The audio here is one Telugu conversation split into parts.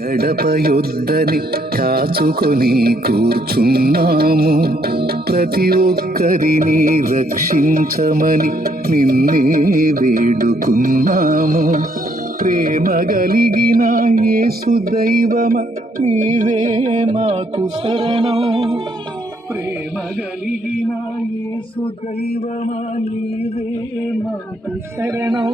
గడప యొద్దని కాచుకొని కూర్చున్నాము. ప్రతి ఒక్కరిని రక్షించమని నిన్నే వేడుకున్నాము. ప్రేమ కలిగిన యేసు దైవమ నీవే మాకు శరణం. ప్రేమ కలిగిన యేసు దైవమ నీవే మాకు శరణం.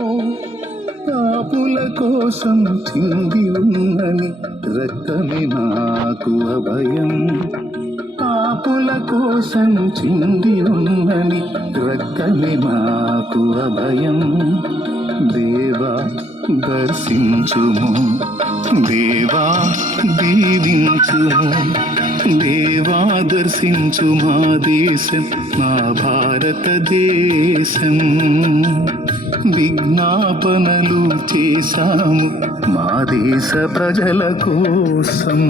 పాపుల కోసం చింది ఉన్నని రక్తమే మాకు అభయం. పాపుల కోసం చింది ఉన్నని రక్తమే మాకు అభయం. దేవా దర్శించుము, దేవా దీవించుము. దేవా దర్శించు మా దేశం, మా భారతదేశం. విజ్ఞాపనలు చేశాము మా దేశ ప్రజల కోసం.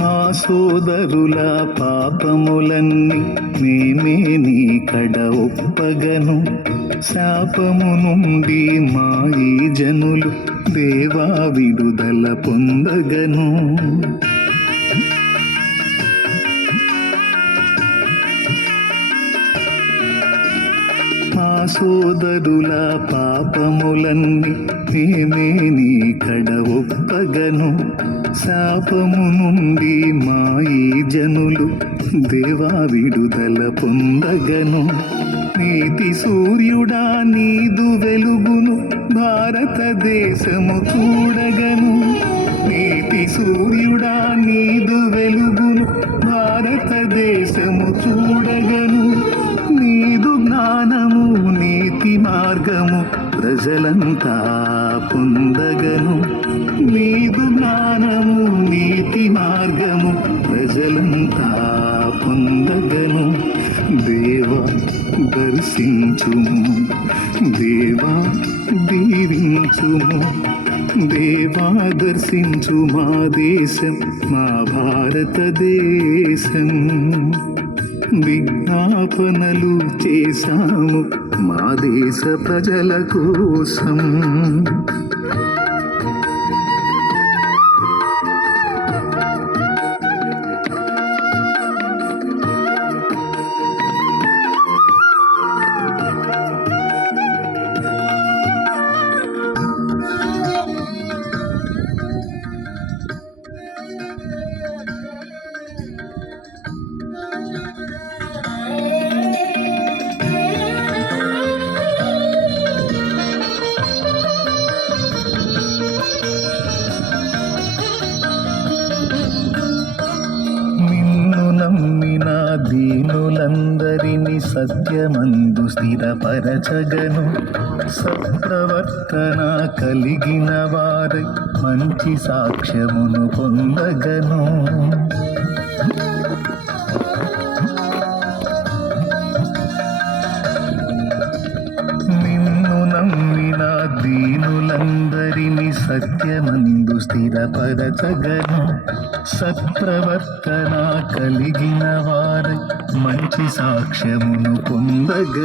మా సోదరుల పాపములన్నీ మేమే నీ కడ ఒప్పగను. శాపము నుండి మా ఈ జనులు దేవా విడుదల పొందగను. మా సోదరుల పాపములన్నీ మేమే నీ కడ ఒప్పగను. శాపము నుండి మా ఈ జనులు దేవా విడుదల పొందగను. నీతి సూర్యుడా నీదు వెలుగును భారతదేశము చూడగను. నీతి సూర్యుడా నీదు వెలుగును భారతదేశము చూడగను. నీదు జ్ఞానము నీతి మార్గము ప్రజలంతా పొందగను. నీదు జ్ఞానము నీతి మార్గము ప్రజలంతా పొందగను. దేవా దర్శించుము, దేవా దీవించుము. దేవా దర్శించు మా దేశం, మా భారతదేశం. విజ్ఞాపనలు చేశాము మా దేశ ప్రజల కోసం. నమ్మిన దీనులందరిని సత్యమందు స్థిరపరచగను. సత్ప్రవర్తన కలిగిన వారై మంచి సాక్ష్యమును పొందగను. నిన్ను నమ్మిన దీనులందరిని సత్యమందు స్థిరపరచగను. సత్ప్రవర్తన కలిగిన వారై మంచి సాక్ష్యమును పొందగ